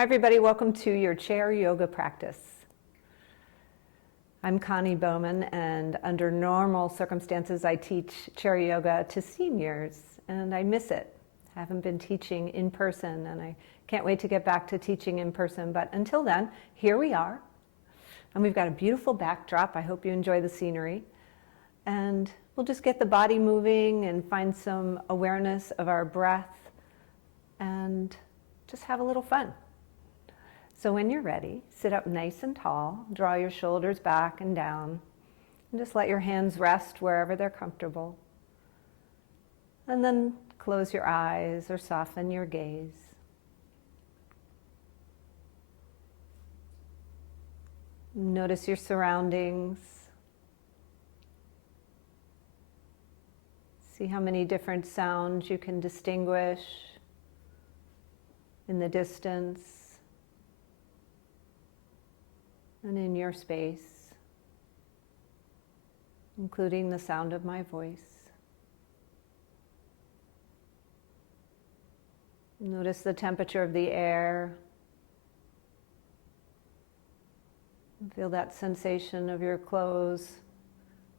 Hi everybody, welcome to your chair yoga practice. I'm Connie Bowman, and under normal circumstances I teach chair yoga to seniors, and I miss it. I haven't been teaching in person, and I can't wait to get back to teaching in person, but until then, here we are. And we've got a beautiful backdrop. I hope you enjoy the scenery. And we'll just get the body moving and find some awareness of our breath and just have a little fun. So when you're ready, sit up nice and tall, draw your shoulders back and down, and just let your hands rest wherever they're comfortable. And then close your eyes or soften your gaze. Notice your surroundings. See how many different sounds you can distinguish in the distance and in your space, including the sound of my voice. Notice the temperature of the air. Feel that sensation of your clothes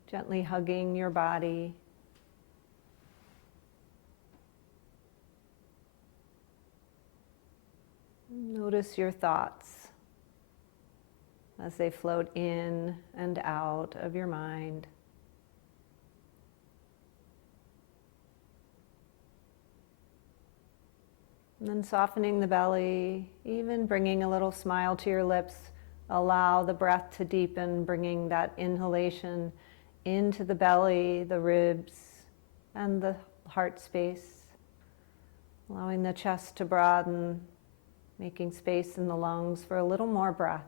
gently hugging your body. Notice your thoughts as they float in and out of your mind. And then softening the belly, even bringing a little smile to your lips. Allow the breath to deepen, bringing that inhalation into the belly, the ribs, and the heart space. Allowing the chest to broaden, making space in the lungs for a little more breath.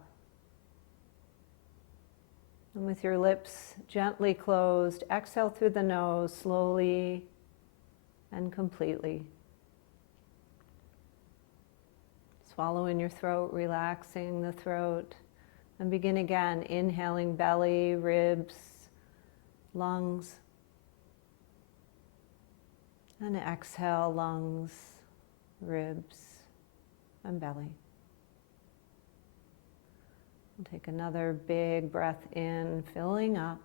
And with your lips gently closed, exhale through the nose slowly and completely. Swallow in your throat, relaxing the throat. And begin again, inhaling belly, ribs, lungs. And exhale, lungs, ribs, and belly. We'll take another big breath in, filling up.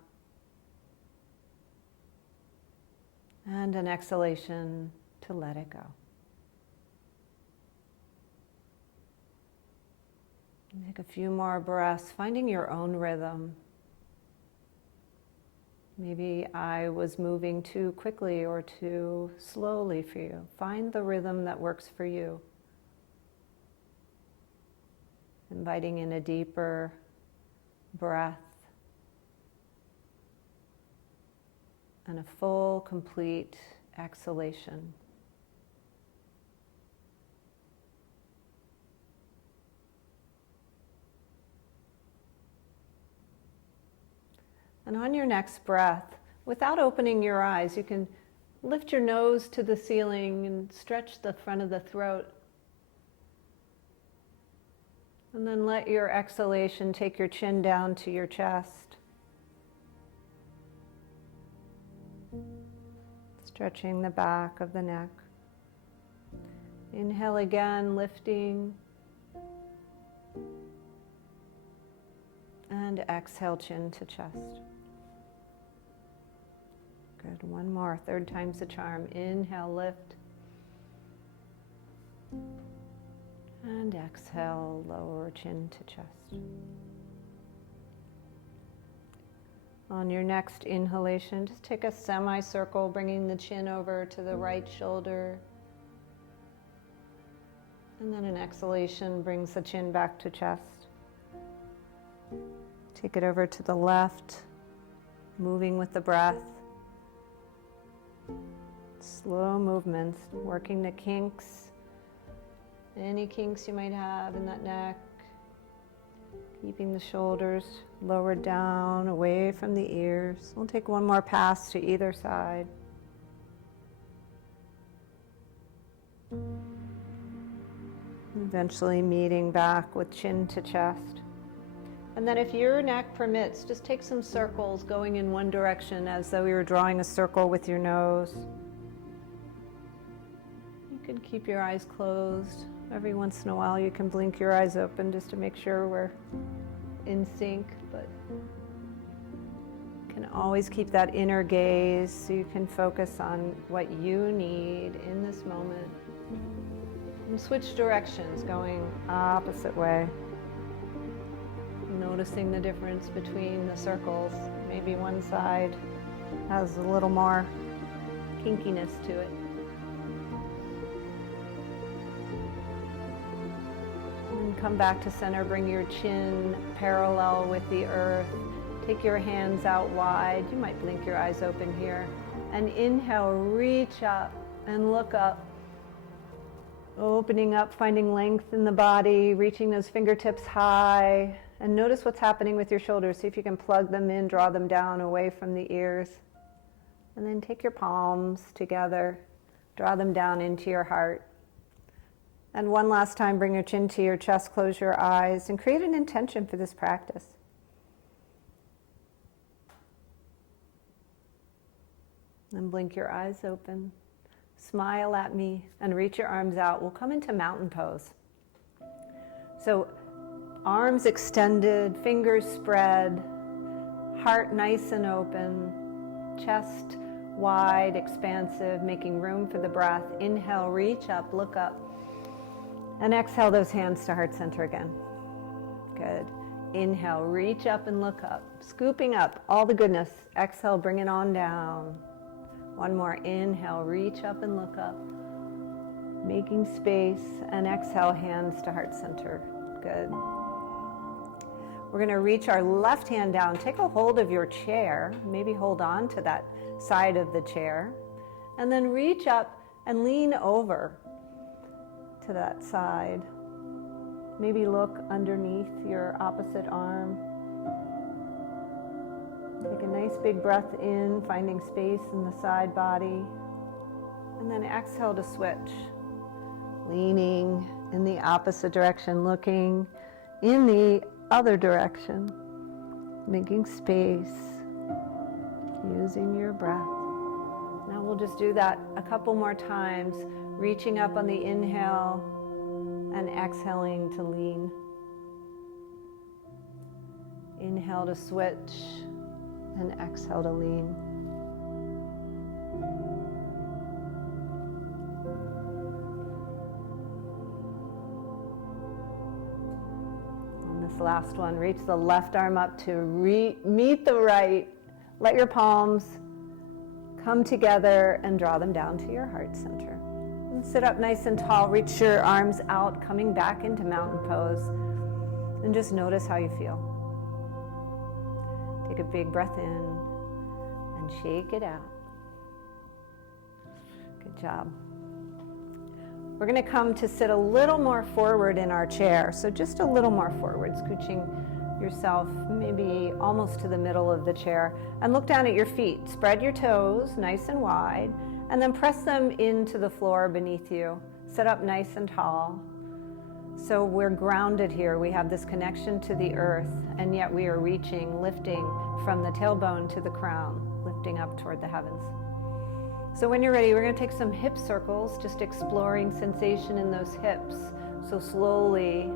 And an exhalation to let it go. Take a few more breaths, finding your own rhythm. Maybe I was moving too quickly or too slowly for you. Find the rhythm that works for you. Inviting in a deeper breath and a full, complete exhalation. And on your next breath, without opening your eyes, you can lift your nose to the ceiling and stretch the front of the throat. And then let your exhalation take your chin down to your chest. Stretching the back of the neck. Inhale again, lifting. And exhale, chin to chest. Good, one more, third time's the charm. Inhale, lift. And exhale, lower chin to chest. On your next inhalation, just take a semicircle, bringing the chin over to the right shoulder. And then an exhalation brings the chin back to chest. Take it over to the left, moving with the breath. Slow movements, working the kinks. Any kinks you might have in that neck. Keeping the shoulders lowered down, away from the ears. We'll take one more pass to either side. Eventually meeting back with chin to chest. And then if your neck permits, just take some circles going in one direction as though you were drawing a circle with your nose. You can Keep your eyes closed. Every once in a while you can blink your eyes open just to make sure we're in sync, but you can always keep that inner gaze so you can focus on what you need in this moment. And switch directions, going opposite way. Noticing the difference between the circles. Maybe one side has a little more kinkiness to it. And come back to center, bring your chin parallel with the earth. Take your hands out wide. You might blink your eyes open here. And inhale, reach up and look up. Opening up, finding length in the body, reaching those fingertips high. And notice what's happening with your shoulders. See if you can plug them in, draw them down away from the ears. And then take your palms together, draw them down into your heart. And one last time, bring your chin to your chest, close your eyes, and create an intention for this practice. And blink your eyes open. Smile at me and reach your arms out. We'll come into mountain pose. So arms extended, fingers spread, heart nice and open, chest wide, expansive, making room for the breath. Inhale, reach up, look up. And exhale those hands to heart center again. Good. Inhale, reach up and look up. Scooping up all the goodness. Exhale, bring it on down. One more. Inhale, reach up and look up. Making space. And exhale, hands to heart center. Good. We're going to reach our left hand down. Take a hold of your chair. Maybe hold on to that side of the chair. And then reach up and lean over to that side. Maybe look underneath your opposite arm. Take a nice big breath in, finding space in the side body. And then exhale to switch. Leaning in the opposite direction, looking in the other direction. Making space, using your breath. Now we'll just do that a couple more times, reaching up on the inhale and exhaling to lean. Inhale to switch and exhale to lean. On this last one, reach the left arm up to meet the right. Let your palms come together and draw them down to your heart center. And sit up nice and tall. Reach your arms out, coming back into mountain pose. And just notice how you feel. Take a big breath in and shake it out. Good job. We're going to come to sit a little more forward in our chair. So just a little more forward, scooching yourself maybe almost to the middle of the chair. And look down at your feet. Spread your toes nice and wide. And then press them into the floor beneath you. Sit up nice and tall. So we're grounded here. We have this connection to the earth, and yet we are reaching, lifting from the tailbone to the crown, lifting up toward the heavens. So when you're ready, we're going to take some hip circles, just exploring sensation in those hips. So slowly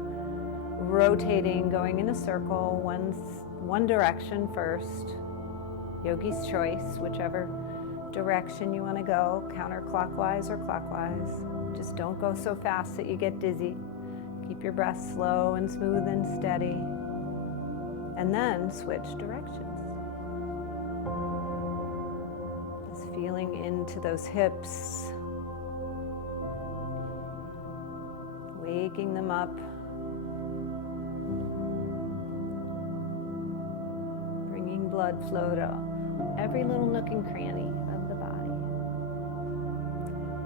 rotating, going in a circle, one direction first. Yogi's choice, whichever direction you want to go, counterclockwise or clockwise. Just don't go so fast that you get dizzy. Keep your breath slow and smooth and steady. And then switch directions. Just feeling into those hips. Waking them up. Bringing blood flow to every little nook and cranny of the body.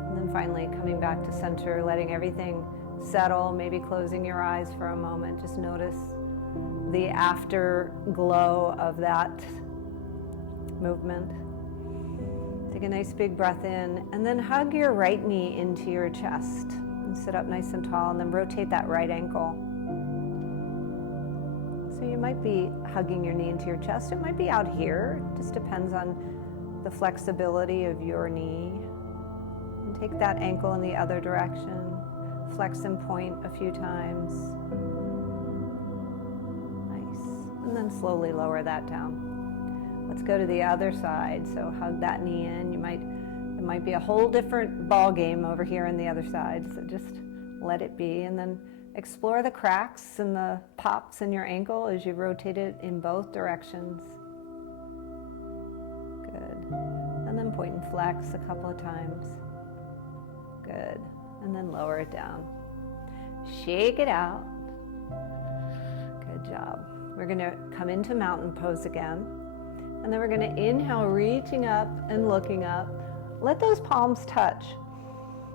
And then finally coming back to center, letting everything settle, maybe closing your eyes for a moment. Just notice the afterglow of that movement. Take a nice big breath in, and then hug your right knee into your chest. And sit up nice and tall, and then rotate that right ankle. So you might be hugging your knee into your chest. It might be out here. It just depends on the flexibility of your knee. And Take that ankle in the other direction. Flex and point a few times. Nice. And then slowly lower that down. Let's go to the other side. So hug that knee in. It might be a whole different ball game over here on the other side. So just let it be. And then explore the cracks and the pops in your ankle as you rotate it in both directions. Good. And then point and flex a couple of times. Good. And then lower it down. Shake it out. Good job. We're going to come into mountain pose again. And then we're going to inhale, reaching up and looking up. Let those palms touch.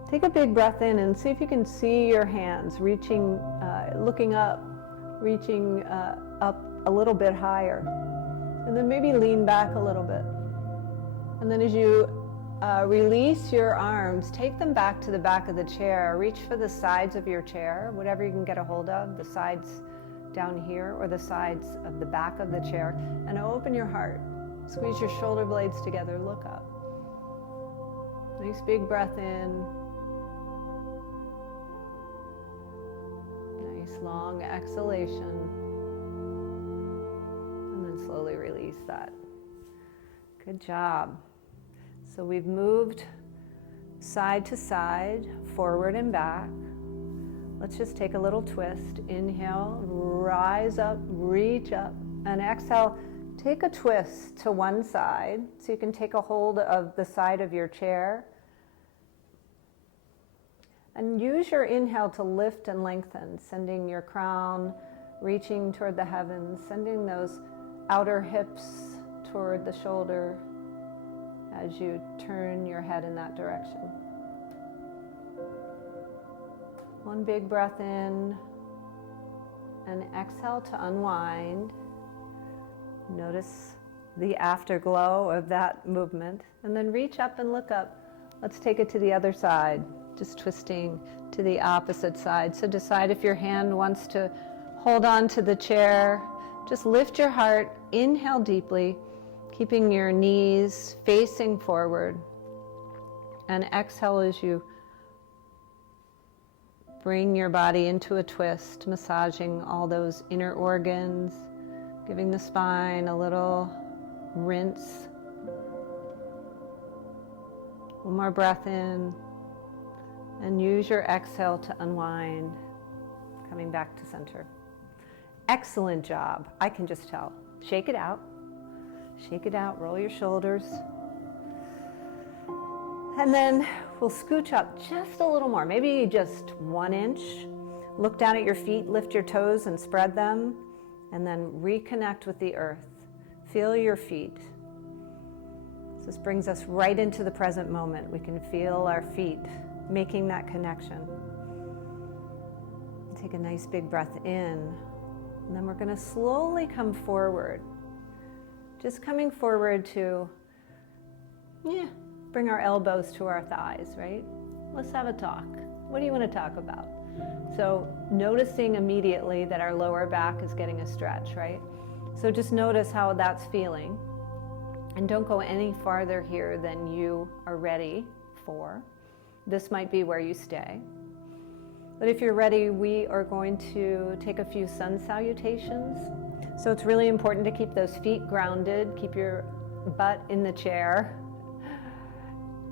Take a big breath in and see if you can see your hands reaching, looking up, reaching up a little bit higher. And then maybe lean back a little bit. And then as you release your arms, take them back to the back of the chair. Reach for the sides of your chair, whatever you can get a hold of, the sides down here or the sides of the back of the chair. And open your heart. Squeeze your shoulder blades together, look up. Nice big breath in. Nice long exhalation. And then slowly release that. Good job. So we've moved side to side, forward and back. Let's just take a little twist. Inhale, rise up, reach up, and exhale. Take a twist to one side so you can take a hold of the side of your chair. And use your inhale to lift and lengthen, sending your crown reaching toward the heavens, sending those outer hips toward the shoulder as you turn your head in that direction. One big breath in, and exhale to unwind. Notice the afterglow of that movement, and then reach up and look up. Let's take it to the other side, just twisting to the opposite side. So decide if your hand wants to hold on to the chair. Just lift your heart, inhale deeply, keeping your knees facing forward, and exhale as you bring your body into a twist, massaging all those inner organs, giving the spine a little rinse. One more breath in, and use your exhale to unwind, coming back to center. Excellent job. I can just tell. Shake it out. Shake it out. Roll your shoulders. And then we'll scooch up just a little more, maybe just 1 inch. Look down at your feet, lift your toes and spread them, and then reconnect with the earth. Feel your feet. So this brings us right into the present moment. We can feel our feet making that connection. Take a nice big breath in, and then we're going to slowly come forward. Just coming forward to, bring our elbows to our thighs, right? Let's have a talk. What do you want to talk about? So noticing immediately that our lower back is getting a stretch, right? So just notice how that's feeling. And don't go any farther here than you are ready for. This might be where you stay. But if you're ready, we are going to take a few sun salutations. So it's really important to keep those feet grounded, keep your butt in the chair.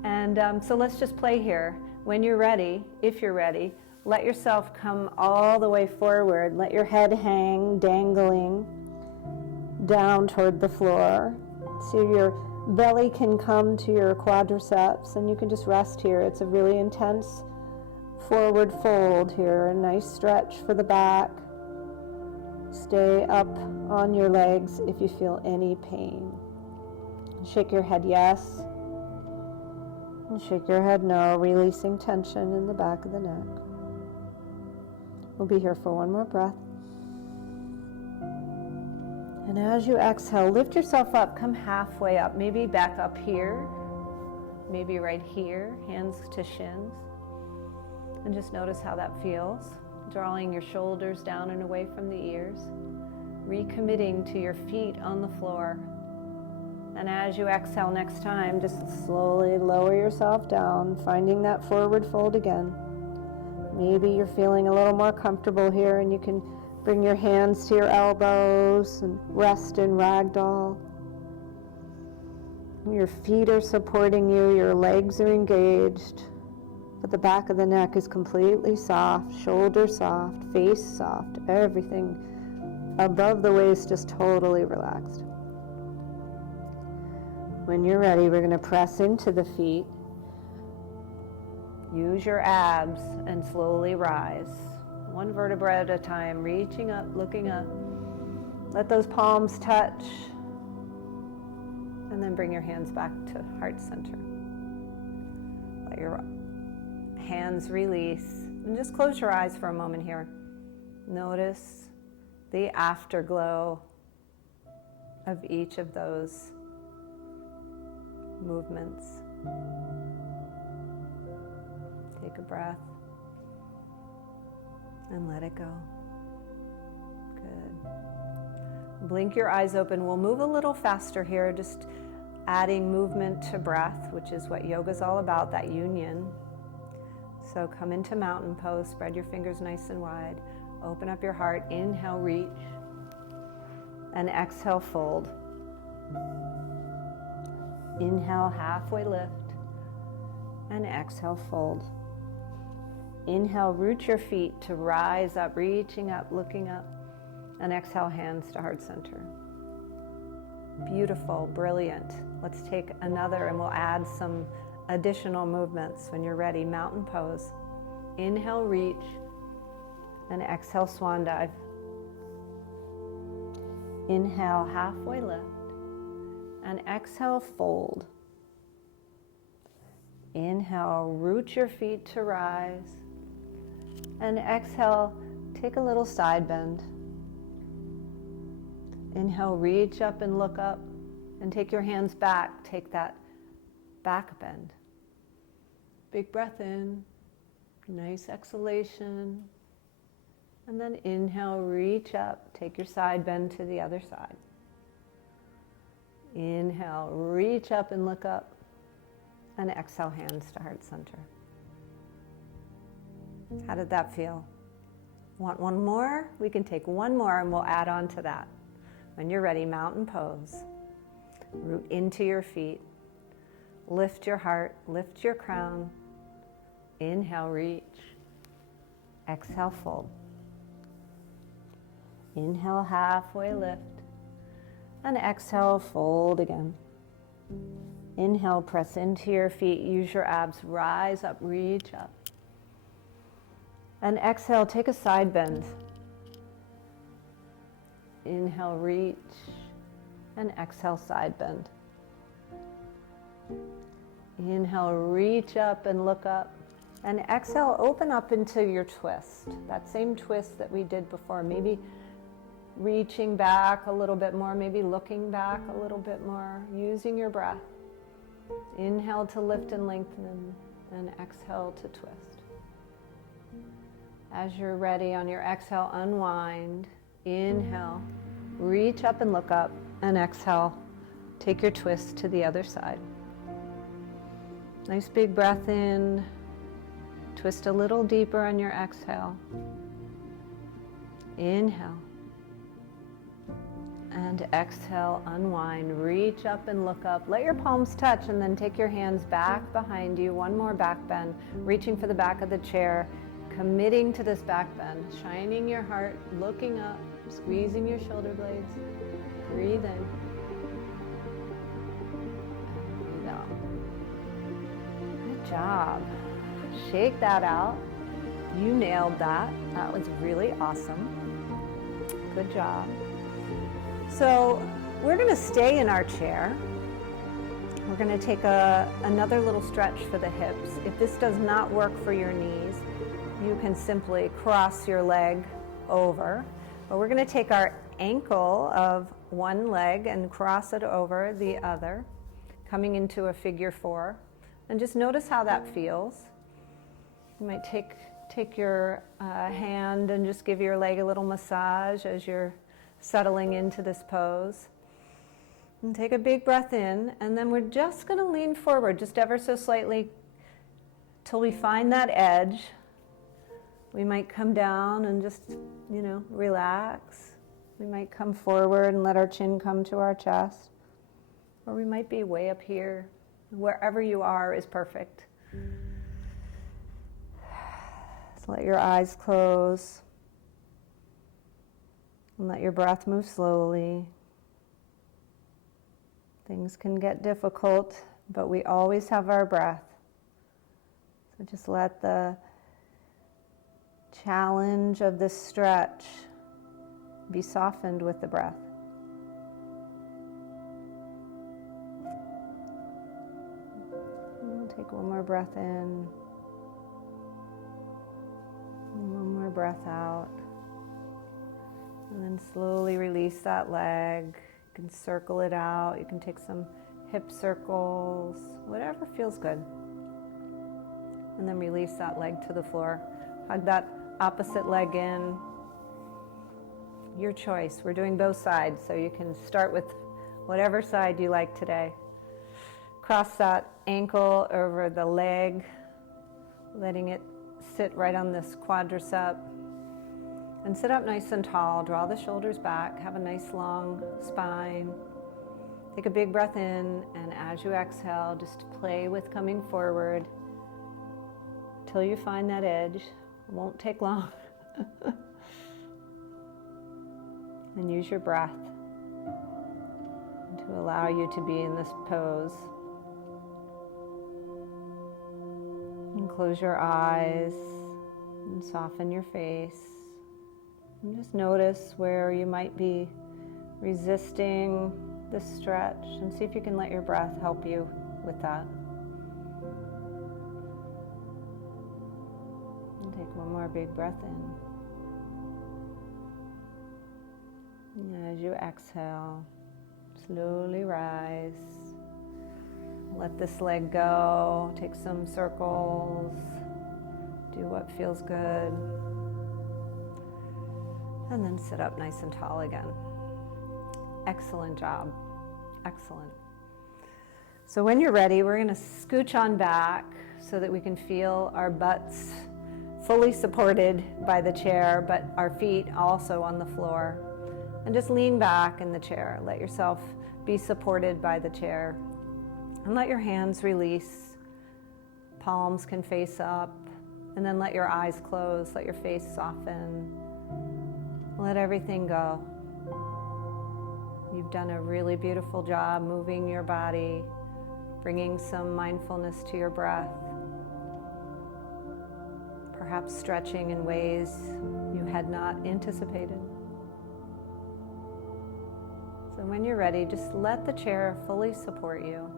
And so let's just play here. When you're ready, if you're ready, let yourself come all the way forward. Let your head hang, dangling down toward the floor. So your belly can come to your quadriceps, and you can just rest here. It's a really intense forward fold here. A nice stretch for the back. Stay up on your legs if you feel any pain. Shake your head yes. And shake your head no, releasing tension in the back of the neck. We'll be here for one more breath. And as you exhale, lift yourself up, come halfway up, maybe back up here, maybe right here, hands to shins. And just notice how that feels. Drawing your shoulders down and away from the ears. Recommitting to your feet on the floor. And as you exhale next time, just slowly lower yourself down, finding that forward fold again. Maybe you're feeling a little more comfortable here and you can bring your hands to your elbows and rest in ragdoll. Your feet are supporting you, your legs are engaged, but the back of the neck is completely soft, shoulders soft, face soft, everything above the waist is totally relaxed. When you're ready, we're going to press into the feet. Use your abs and slowly rise. One vertebra at a time, reaching up, looking up. Let those palms touch. And then bring your hands back to heart center. Let your hands release. And just close your eyes for a moment here. Notice the afterglow of each of those movements. Take a breath and let it go. Good. Blink your eyes open. We'll move a little faster here, just adding movement to breath, which is what yoga is all about, that union. So come into mountain pose, spread your fingers nice and wide. Open up your heart, inhale, reach, and exhale, fold. Inhale, halfway lift, and exhale, fold. Inhale, root your feet to rise up, reaching up, looking up, and exhale, hands to heart center. Beautiful, brilliant. Let's take another and we'll add some additional movements when you're ready. Mountain pose. Inhale, reach, and exhale, swan dive. Inhale, halfway lift, and exhale, fold. Inhale, root your feet to rise, and exhale, take a little side bend. Inhale, reach up and look up, and take your hands back. Take that back bend. Big breath in, nice exhalation, and then inhale, reach up, take your side bend to the other side. Inhale, reach up and look up, and exhale, hands to heart center. How did that feel? Want one more? We can take one more and we'll add on to that. When you're ready, mountain pose. Root into your feet. Lift your heart, lift your crown. Inhale, reach. Exhale, fold. Inhale, halfway lift. And exhale, fold again. Inhale, press into your feet. Use your abs, rise up, reach up. And exhale, take a side bend. Inhale, reach, and exhale, side bend. Inhale, reach up and look up. And exhale, open up into your twist. That same twist that we did before. Maybe reaching back a little bit more, maybe looking back a little bit more, using your breath. Inhale to lift and lengthen, and exhale to twist. As you're ready, on your exhale, unwind. Inhale, reach up and look up, and exhale, take your twist to the other side. Nice big breath in, twist a little deeper on your exhale. Inhale, and exhale, unwind, reach up and look up. Let your palms touch and then take your hands back behind you. One more back bend, reaching for the back of the chair, committing to this back bend, shining your heart, looking up, squeezing your shoulder blades. Breathe in. And breathe out. Good job. Shake that out. You nailed that. That was really awesome. Good job. So we're going to stay in our chair. We're going to take another little stretch for the hips. If this does not work for your knees, you can simply cross your leg over. But we're going to take our ankle of one leg and cross it over the other, coming into a figure four. And just notice how that feels. You might take your hand and just give your leg a little massage as you're settling into this pose. And take a big breath in, and then we're just going to lean forward just ever so slightly till we find that edge. We might come down and just, relax. We might come forward and let our chin come to our chest. Or we might be way up here. Wherever you are is perfect. So let your eyes close. And let your breath move slowly. Things can get difficult, but we always have our breath. So just let the challenge of this stretch be softened with the breath. And take one more breath in. And one more breath out. And then slowly release that leg. You can circle it out. You can take some hip circles, whatever feels good. And then release that leg to the floor. Hug that opposite leg in. Your choice. We're doing both sides, so you can start with whatever side you like today. Cross that ankle over the leg, letting it sit right on this quadricep. And sit up nice and tall. Draw the shoulders back. Have a nice long spine. Take a big breath in, and as you exhale, just play with coming forward till you find that edge. It won't take long. And use your breath to allow you to be in this pose. And close your eyes and soften your face. And just notice where you might be resisting this stretch, and see if you can let your breath help you with that. And take one more big breath in. And as you exhale, slowly rise. Let this leg go. Take some circles. Do what feels good. And then sit up nice and tall again. Excellent job. Excellent. So when you're ready, we're going to scooch on back so that we can feel our butts fully supported by the chair, but our feet also on the floor. And just lean back in the chair. Let yourself be supported by the chair. And let your hands release. Palms can face up. And then let your eyes close. Let your face soften. Let everything go. You've done a really beautiful job moving your body, bringing some mindfulness to your breath, perhaps stretching in ways you had not anticipated. So when you're ready, just let the chair fully support you,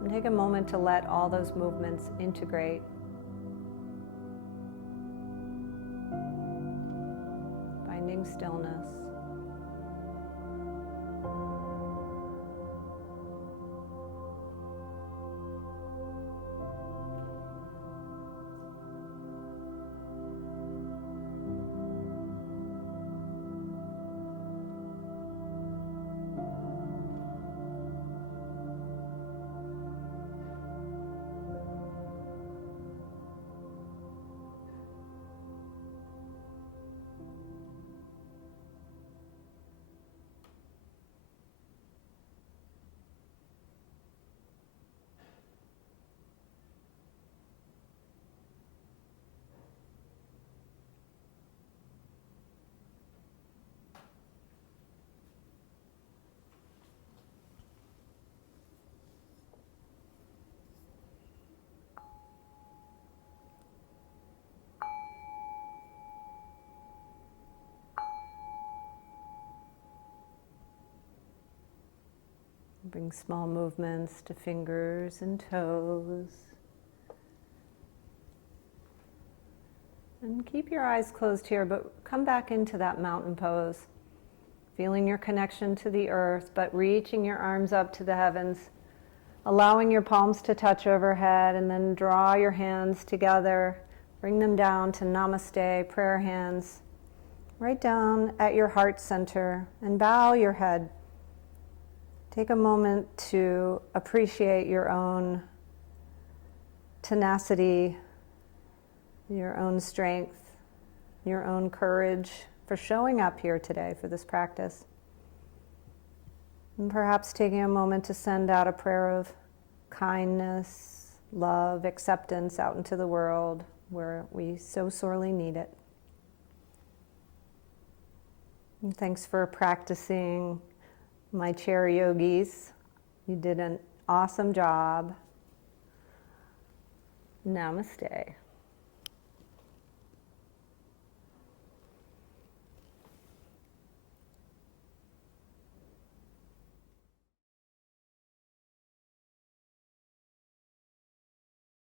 and take a moment to let all those movements integrate. Finding stillness. Bring small movements to fingers and toes. And keep your eyes closed here, but come back into that mountain pose. Feeling your connection to the earth, but reaching your arms up to the heavens. Allowing your palms to touch overhead, and then draw your hands together. Bring them down to Namaste, prayer hands. Right down at your heart center, and bow your head. Take a moment to appreciate your own tenacity, your own strength, your own courage for showing up here today for this practice. And perhaps taking a moment to send out a prayer of kindness, love, acceptance out into the world where we so sorely need it. And thanks for practicing, my chair yogis. You did an awesome job. Namaste.